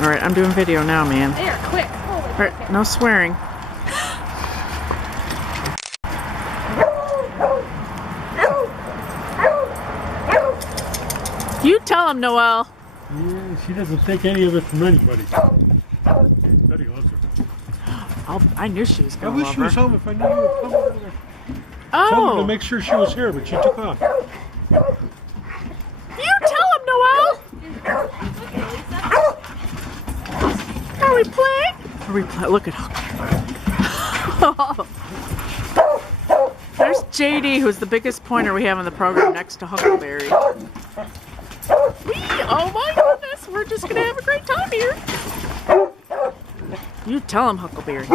Alright, I'm doing video now, man. There, quick. Alright, no swearing. You tell him, Noel. Yeah, she doesn't take any of it from anybody. Betty loves her. I knew she was I going to wish love she was her. home if I knew you were coming over there. Oh! Told her to make sure she was here, but she took off. You tell him, Noel! Are we playing? Are we playing? Look at Huckleberry. There's JD, who's the biggest pointer we have in the program next to Huckleberry. Oh my goodness, we're just gonna have a great time here. You tell him, Huckleberry.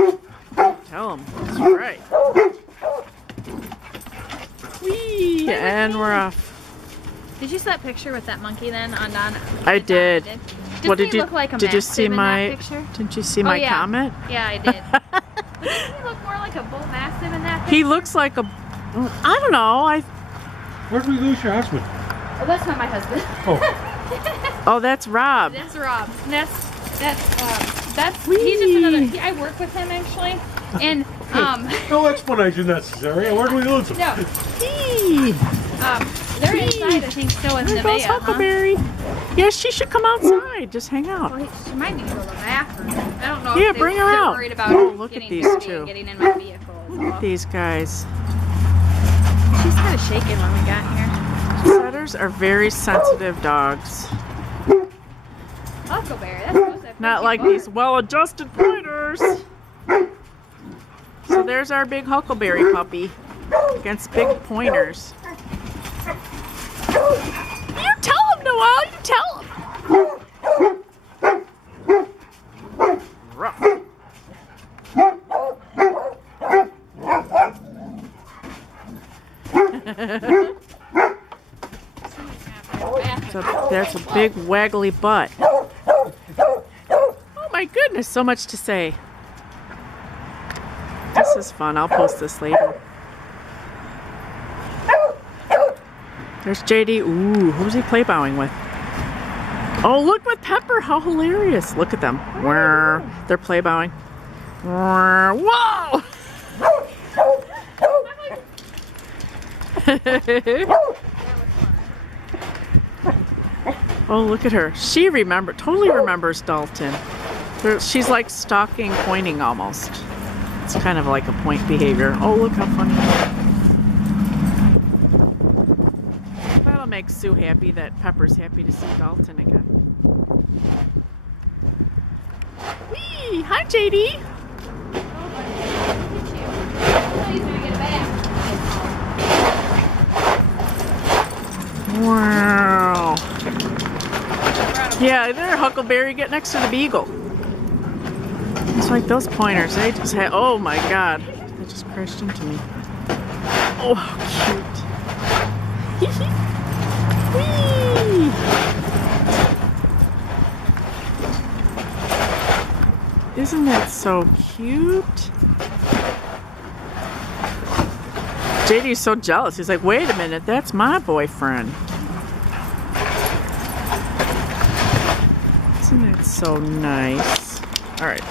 Tell him. That's right. Whee! And we're off. Did you see that picture with that monkey then on Don? I did. What did you look like a did you see mastiff in my that picture? didn't you see my yeah. comment? Yeah, I did. Doesn't he look more like a bull mastiff in that picture? He looks like a I don't know. Where'd we lose your husband? Oh, that's not my husband. Oh. Oh, that's Rob. That's Rob. That's he's just another. I work with him actually, and No explanation necessary. Where'd we lose him? no, they're inside. I think still in There the goes mail. Huckleberry. Yes, she should come outside. Just hang out. Well, she might need to go to the bathroom. I don't know. Yeah, if bring her they're out. Worried about Oh, her look at getting these dirty two. and getting in my vehicle. Look at these guys. She's kind of shaking when we got here. Setters are very sensitive dogs. Huckleberry. That's supposed to have Not like these well-adjusted pointers. So there's our big Huckleberry puppy against big pointers. You tell him, Noel. You tell him. Rough. So that's a big waggly butt. Oh my goodness, so much to say. This is fun. I'll post this later. There's JD. Ooh, who's he play bowing with? Oh, look with Pepper. How hilarious. Look at them. They're play bowing. Whoa! Oh, look at her. She totally remembers Dalton. She's like stalking, pointing almost. It's kind of like a point behavior. Oh, look how funny. That'll make Sue happy that Pepper's happy to see Dalton again. Whee! Hi, JD! Wow. Yeah, there, Huckleberry, get next to the beagle. It's like those pointers, they just had, oh my god, they just crashed into me. Oh, how cute. Whee! Isn't that so cute? JD's so jealous. He's like, wait a minute, that's my boyfriend. Isn't that so nice? All right.